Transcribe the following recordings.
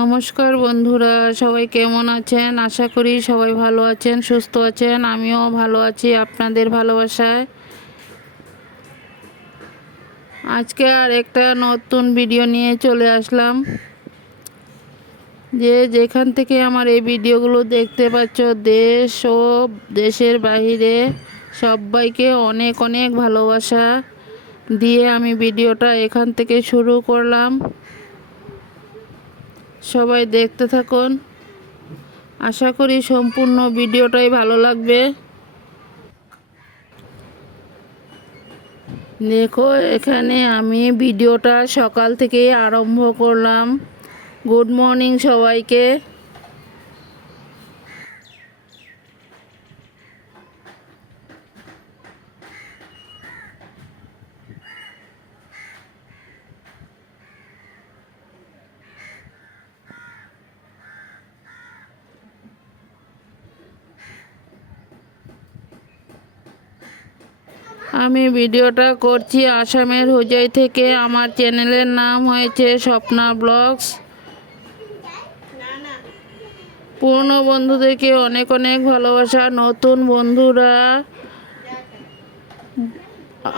নমস্কার বন্ধুরা, সবাই কেমন আছেন? আশা করি সবাই ভালো আছেন, সুস্থ আছেন, আমিও ভালো আছি আপনাদের ভালোবাসায়। আজকে আর একটা নতুন ভিডিও নিয়ে চলে আসলাম। যে যেখান থেকে আমার এই ভিডিওগুলো দেখতে পাচ্ছ, দেশ ও দেশের বাইরে সবাইকে অনেক অনেক ভালোবাসা দিয়ে আমি ভিডিওটা এখান থেকে শুরু করলাম। সবাই দেখতে থাকুন। আশা করি সম্পূর্ণ ভিডিওটাই ভালো লাগবে। দেখো, এখানে আমি ভিডিওটা সকাল থেকে আরম্ভ করলাম। গুড মর্নিং সবাইকে। আমি ভিডিওটা করছি আসামের হুজাই থেকে। আমার চ্যানেলের নাম হয়েছে স্বপ্না ব্লগস। পুরনো বন্ধুদেরকে অনেক অনেক ভালোবাসা। নতুন বন্ধুরা,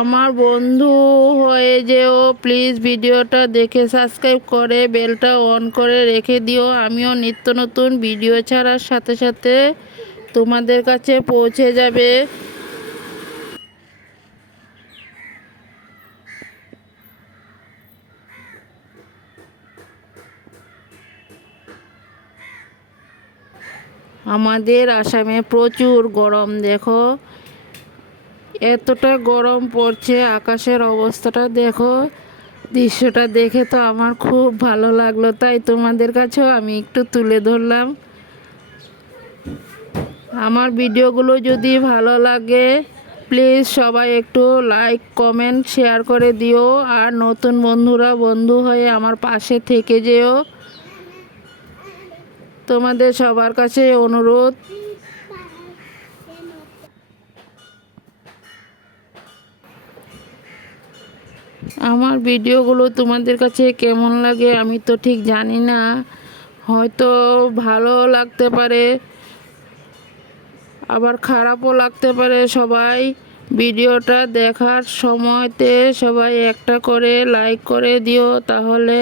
আমার বন্ধু হয়ে যেও প্লিজ ভিডিওটা দেখে সাবস্ক্রাইব করে, বেলটা অন করে রেখে দিও। আমিও নিত্য নতুন ভিডিও ছাড়ার সাথে সাথে তোমাদের কাছে পৌঁছে যাবে। আমাদের আসামে প্রচুর গরম, দেখো। এতটা গরম পড়ছে, আকাশের অবস্থাটা দেখো। দৃশ্যটা দেখে তো আমার খুব ভালো লাগল, তাই তোমাদের কাছেও আমি একটু তুলে ধরলাম। আমার ভিডিওগুলো যদি ভালো লাগে, প্লিজ সবাই একটু লাইক, কমেন্ট, শেয়ার করে দিও। আর নতুন বন্ধুরা, বন্ধু হয়ে আমার পাশে থেকে যেও। তোমাদের সবার কাছে অনুরোধ। আমার ভিডিওগুলো তোমাদের কাছে কেমন লাগে আমি তো ঠিক জানি না। হয়তো ভালো লাগতে পারে, আবার খারাপও লাগতে পারে। সবাই ভিডিওটা দেখার সময়তে সবাই একটা করে লাইক করে দিও, তাহলে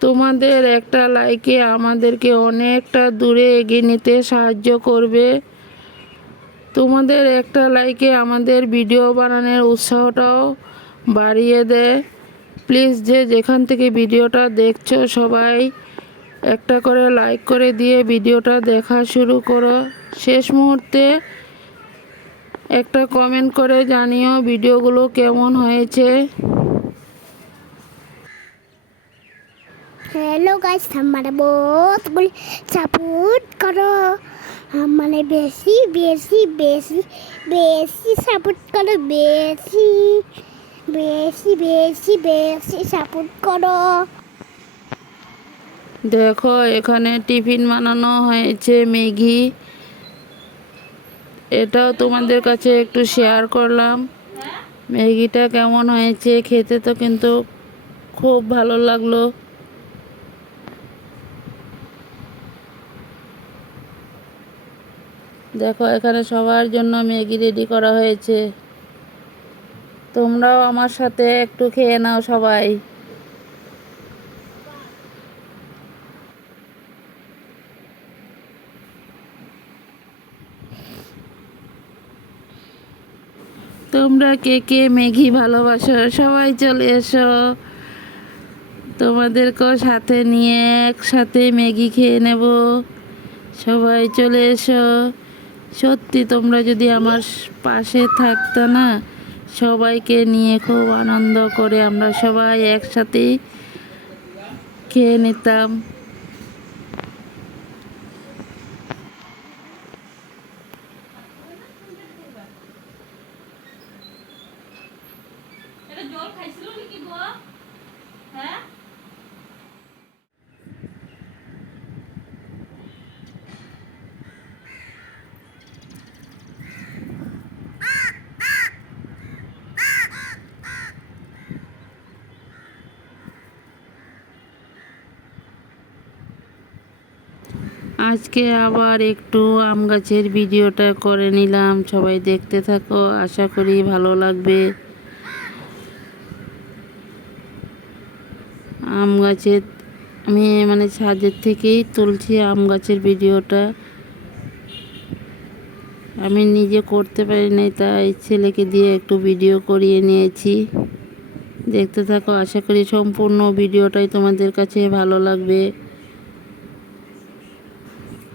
তোমাদের একটা লাইকে আমাদেরকে অনেকটা দূরে এগিয়ে নিতে সাহায্য করবে। তোমাদের একটা লাইকে আমাদের ভিডিও বানানোর উৎসাহটাও বাড়িয়ে দেয় প্লিজ যে যেখান থেকে ভিডিওটা দেখছ সবাই একটা করে লাইক করে দিয়ে ভিডিওটা দেখা শুরু করো। শেষ মুহূর্তে একটা কমেন্ট করে জানিও ভিডিওগুলো কেমন হয়েছে। হ্যালো গাইস আমার বহুত বলে সাপোর্ট করো। মানে বেশি বেশি বেশি বেশি সাপোর্ট করো, বেশি বেশি বেশি বেশি সাপোর্ট করো। দেখো, এখানে টিফিন বানানো হয়েছে ম্যাগি। এটাও তোমাদের কাছে একটু শেয়ার করলাম। ম্যাগিটা কেমন হয়েছে, খেতে তো কিন্তু খুব ভালো লাগল। দেখো, এখানে সবার জন্য ম্যাগি রেডি করা হয়েছে। তোমরাও আমার সাথে একটু খেয়ে নাও সবাই। তোমরা কে কে ম্যাগি ভালোবাসো? সবাই চলে এসো। তোমাদেরকেও সাথে নিয়ে একসাথে ম্যাগি খেয়ে নেব। সবাই চলে এসো। সত্যি তোমরা যদি আমার পাশে থাকতো না, সবাইকে নিয়ে খুব আনন্দ করে আমরা সবাই একসাথেই খেয়ে নিতাম। আজকে আবার একটু আম গাছের ভিডিওটা করে নিলাম। সবাই দেখতে থাকো, আশা করি ভালো লাগবে। আম গাছের, আমি মানে ছাদের থেকেই তুলছি আম গাছের ভিডিওটা। আমি নিজে করতে পারি নাই, তাই ছেলেকে দিয়ে একটু ভিডিও করিয়ে নিয়েছি। দেখতে থাকো, আশা করি সম্পূর্ণ ভিডিওটাই তোমাদের কাছে ভালো লাগবে।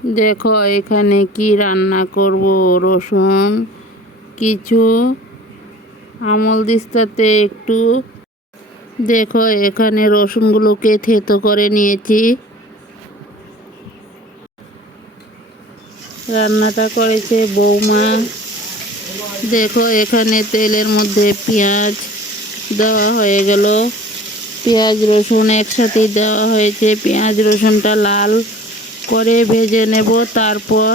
দেখো এখানে কি রান্না করব? রসুন, কিছু আমল দিস্তাতে একটু। দেখো এখানে রসুনগুলোকে থেতো করে নিয়েছি। রান্নাটা করেছে বৌমা। দেখো এখানে তেলের মধ্যে পেঁয়াজ দেওয়া হয়ে গেল। পেঁয়াজ রসুন একসাথে দেওয়া হয়েছে। পেঁয়াজ রসুনটা লাল করে ভেজে নেব, তারপর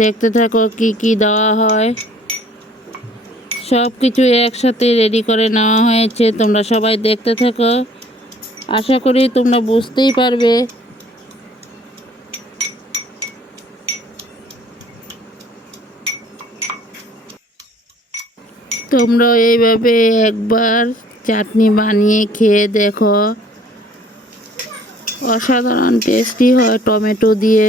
দেখতে থাকো কি কি দেওয়া হয়। সব কিছু একসাথে রেডি করে নেওয়া হয়েছে, তোমরা সবাই দেখতে থাকো। আশা করি তোমরা বুঝতেই পারবে। তোমরা এইভাবে একবার চাটনি বানিয়ে খেয়ে দেখো। অসাধারণ টেস্টি হয় টমেটো দিয়ে।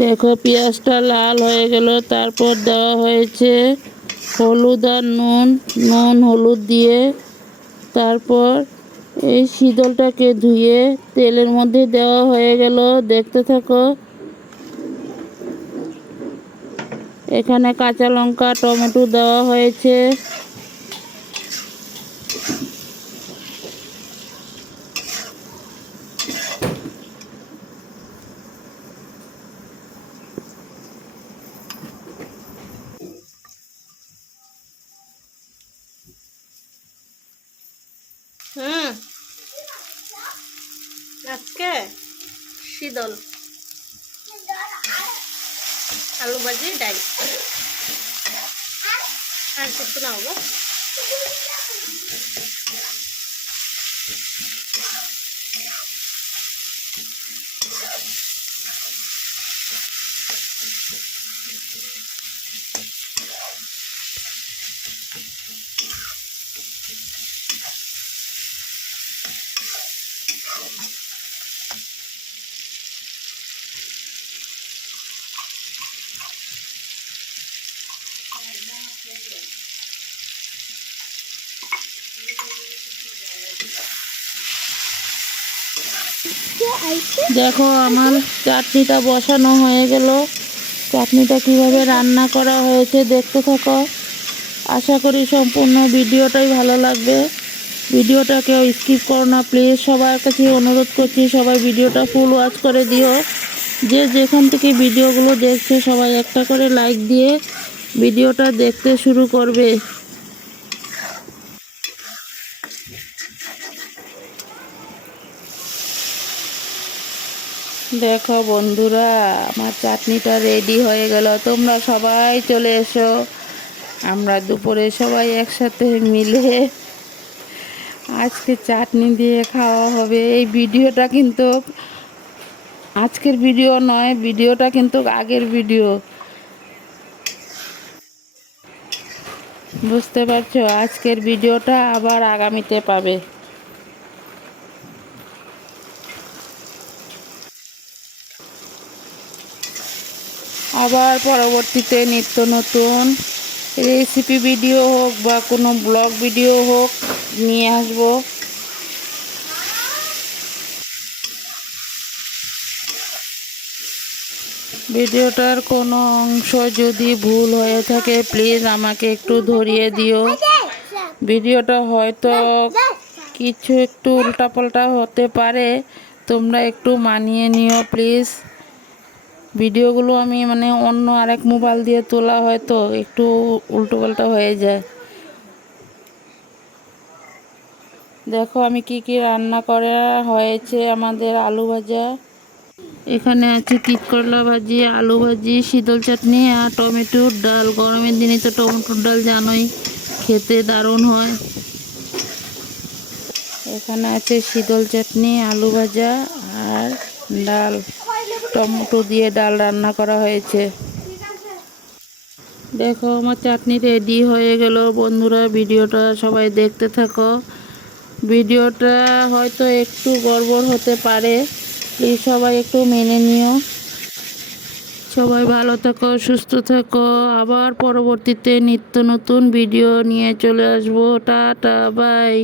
দেখো, পেঁয়াজটা লাল হয়ে গেল, তারপর দেওয়া হয়েছে হলুদ আর নুন। নুন, হলুদ দিয়ে তারপর এই শীতলটাকে ধুয়ে তেলের মধ্যে দেওয়া হয়ে গেল। দেখতে থাকো এখানে কাঁচা লঙ্কা টমেটো দেওয়া হয়েছে। হুম। আজকে শীতল। আলু ভাজি ডাল আর কিছু না দেখো, আমার চাটনিটা বসানো হয়ে গেল। চাটনিটা কীভাবে রান্না করা হয়েছে দেখতে থাকো। আশা করি সম্পূর্ণ ভিডিওটাই ভালো লাগবে। ভিডিওটা কেউ স্কিপ করো না, প্লিজ। সবার কাছে অনুরোধ করছি, সবাই ভিডিওটা ফুল ওয়াচ করে দিও। যে যেখান থেকে ভিডিওগুলো দেখছে, সবাই একটা করে লাইক দিয়ে ভিডিওটা দেখতে শুরু করবে। দেখো বন্ধুরা, আমার চাটনিটা রেডি হয়ে গেল। তোমরা সবাই চলে এসো। আমরা দুপুরে সবাই একসাথে মিলে আজকে চাটনি দিয়ে খাওয়া হবে। এই ভিডিওটা কিন্তু আজকের ভিডিও নয়, ভিডিওটা কিন্তু আগের ভিডিও। বুঝতে পারছ? আজকের ভিডিওটা আবার আগামীতে পাবে। আবার পরবর্তীতে নিত্য নতুন রেসিপি ভিডিও হোক বা কোনো ব্লগ ভিডিও হোক, নিয়ে আসব। ভিডিওটার কোনো অংশ যদি ভুল হয়ে থাকে প্লিজ আমাকে একটু ধরিয়ে দিও। ভিডিওটা হয়তো কিছু একটু উল্টাপাল্টা হতে পারে, তোমরা একটু মানিয়ে নিও প্লিজ ভিডিওগুলো আমি মানে অন্য আরেক মোবাইল দিয়ে তোলা হয়তো একটু উল্টোপাল্টা হয়ে যায়। দেখো আমি কি কি রান্না করা হয়েছে আমাদের আলু ভাজা। এখানে আছে তিত করলা ভাজি, আলু ভাজি, শীতল চাটনি আর টমেটোর ডাল। গরমের দিনে তো টমেটোর ডাল জানোই, খেতে দারুণ হয়। এখানে আছে শীতল চাটনি, আলু ভাজা আর ডাল। টমেটো দিয়ে ডাল রান্না করা হয়েছে। দেখো, আমার চাটনি রেডি হয়ে গেল। বন্ধুরা, ভিডিওটা সবাই দেখতে থাকো। ভিডিওটা হয়তো একটু গড়বড় হতে পারে। প্লিজ সবাই একটু মেনে নিও। সবাই ভালো থেকো, সুস্থ থেকো। আবার পরবর্তীতে নিত্য নতুন ভিডিও নিয়ে চলে আসব। Tata bye